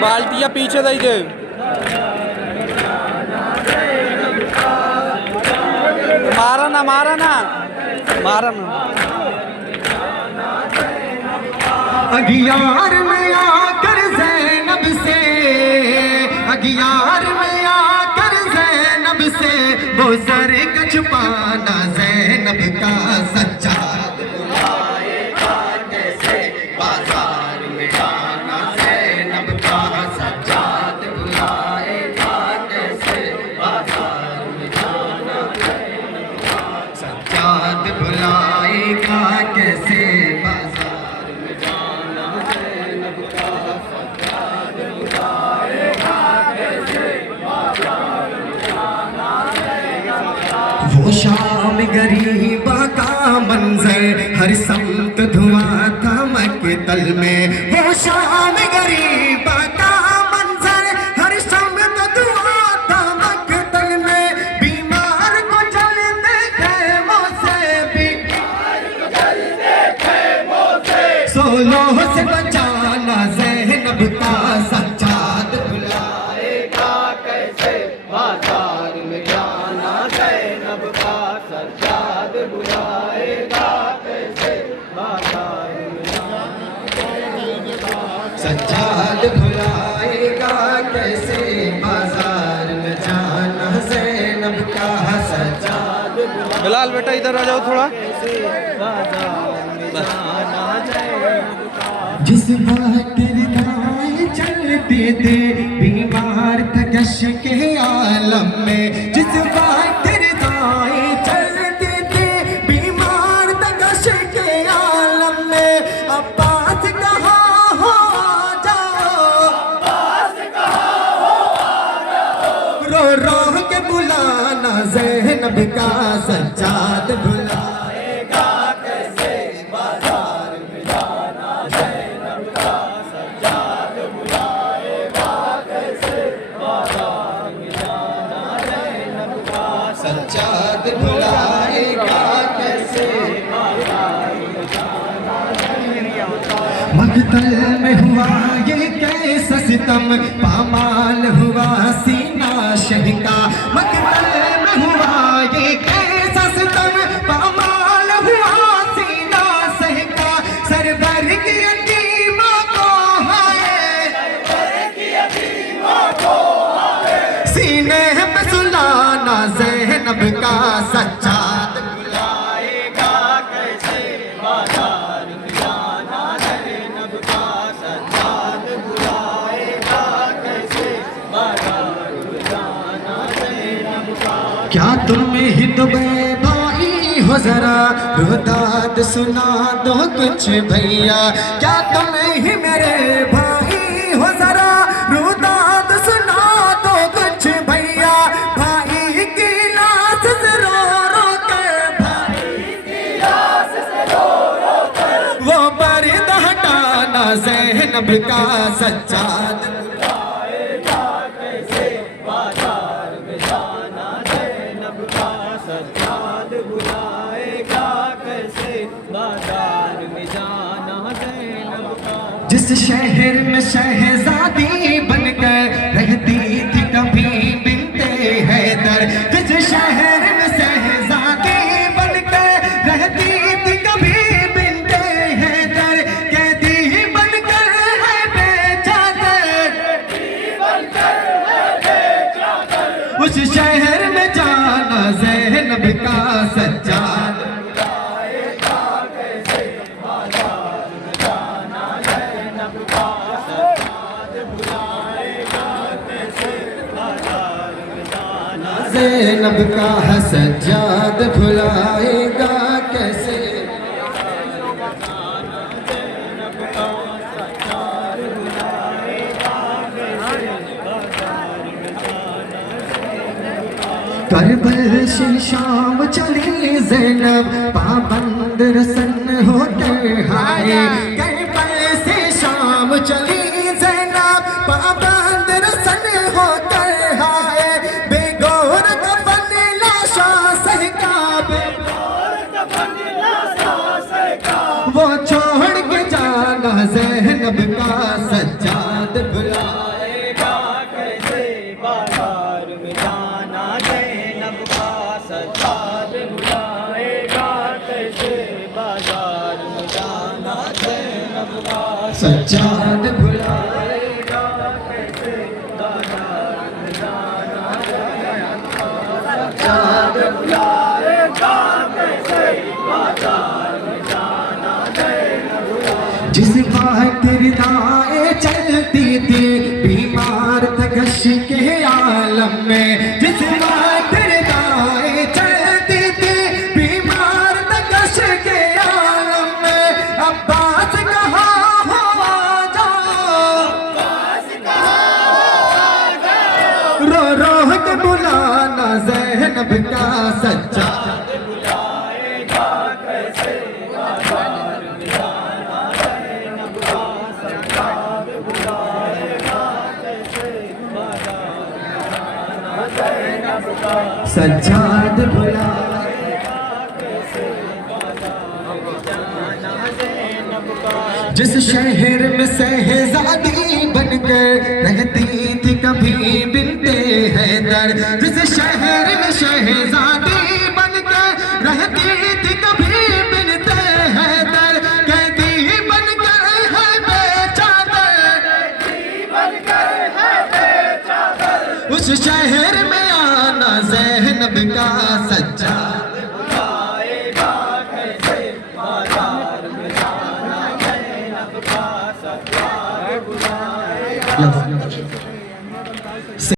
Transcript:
बाल्टियाँ पीछे दई दे। मारा ना मारा ना मारा ना। अगियार में आकर ज़ैनब से, अगियार में आकर ज़ैनब से वो सर का छुपाना ज़ैनब का सज्जाद बुलाएगा कैसे बाजार में आना ज़ैनब का सज्जाद बुलाएगा कैसे बाजार में जाना सज्जाद बुलाएगा कैसे बाजार में जाना ज़ैनब का सज्जाद बुलाएगा कैसे बाजार में जाना वो शाम गरीबा का मंजर हर समत धुआं था मक्तल में, वो शाम गरीबा का मंजर हर समत धुआं था मक्तल में। बीमार को जलते खेमों से, बीमार को जलते खेमों से सोलों से बचाना ज़ैनब का सज्जाद बुलाएगा कैसे बाजार में जाना ज़ैनब का सज्जाद बुलाएगा कैसे बाजार में जाना सज्जाद बुलाएगा कैसे बाजार में जाना ज़ैनब का सज्जाद बिलाल बेटा इधर आ जाओ थोड़ा। जिस वक्त रिदाएं चलते थे बीमार था कश के आलम में, जिस वक्त रिदाएं चलते थे बीमार था कश के आलम में। अब्बास कहाँ हो आ जाओ, अब्बास कहाँ हो आ जाओ रो रो के बुलाना ज़ैनब का सज्जाद बुलाएगा कैसे बाजार में जाना ज़ैनब का सज्जाद बुलाएगा कैसे बाजार में जाना ज़ैनब का सज्जाद बुलाएगा कैसे बाजार में जाना मक़तल में हुआ ये कैसा सितम पामाल हुआ सीना शह का, मक़तल में हुआ ये कैसा सितम पामाल हुआ सीना शह का। सरवर की यतीमा को हाय, सरवर की यतीमा को हाय सीने में सुलाना ज़ैनब का सज्जाद बुलाएगा कैसे बाजार में जाना ज़ैनब का सज्जाद बुलाएगा कैसे बाजार में जाना ज़ैनब का। क्या तुम हिंद भाई हो जरा रुदाद सुना दो कुछ भैया, क्या तुम ही मेरे भाई हो जरा रुदाद सुना दो कुछ भैया। भाई की लाश से रो रो कर, भाई की लाश से रो रो कर वो पर्दा हटाना ज़ैनब का सज्जाद बुलाएगा कैसे बाजार में जाना ज़ैनब का सज्जाद बुलाएगा कैसे बाजार में जाना ज़ैनब का। जिस शहर में शहजादी बनकर रहती थी कभी बिन्ते हैदर, जिस शहर में शहजादी बनकर रहती थी कभी बिन्ते हैदर, कैदी बनकर है बेचादर, उस शहर में जाना ज़ैनब का सज्जाद बुलाएगा कैसे बाजार में जाना ज़ैनब का सज्जाद बुलाएगा कैसे बाजार में जाना ज़ैनब का सज्जाद बुलाएगा कैसे करबल से शाम चली ज़ैनब पाबंद रसन होकर हाय, करबल से शाम चली ज़ैनब पाबंद रसन होकर हाय। बेगौर कफन लाशा सहका, बेगौर कफन लाशा सहका वो छोड़ के जाना ज़ैनब का सज्जाद बुलाए चलती थी, बीमार था घश के आलम में जिस वक्त रिदाएं चलती थी, बीमार था घश के आलम में। अब्बास कहाँ हो आ जाओ, रो रो के बुलाना ज़ैनब का सच्चा सज्जाद बुला। जिस शहर में शहजादी बनकर रहती थी कभी बिनते हैदर, जिस शहर में शहजादी बनकर रहती थी कभी बिनते हैदर, कैदी बनकर है बेचादर, उस शहर में आना ज़ैनब का सच्चा Yes.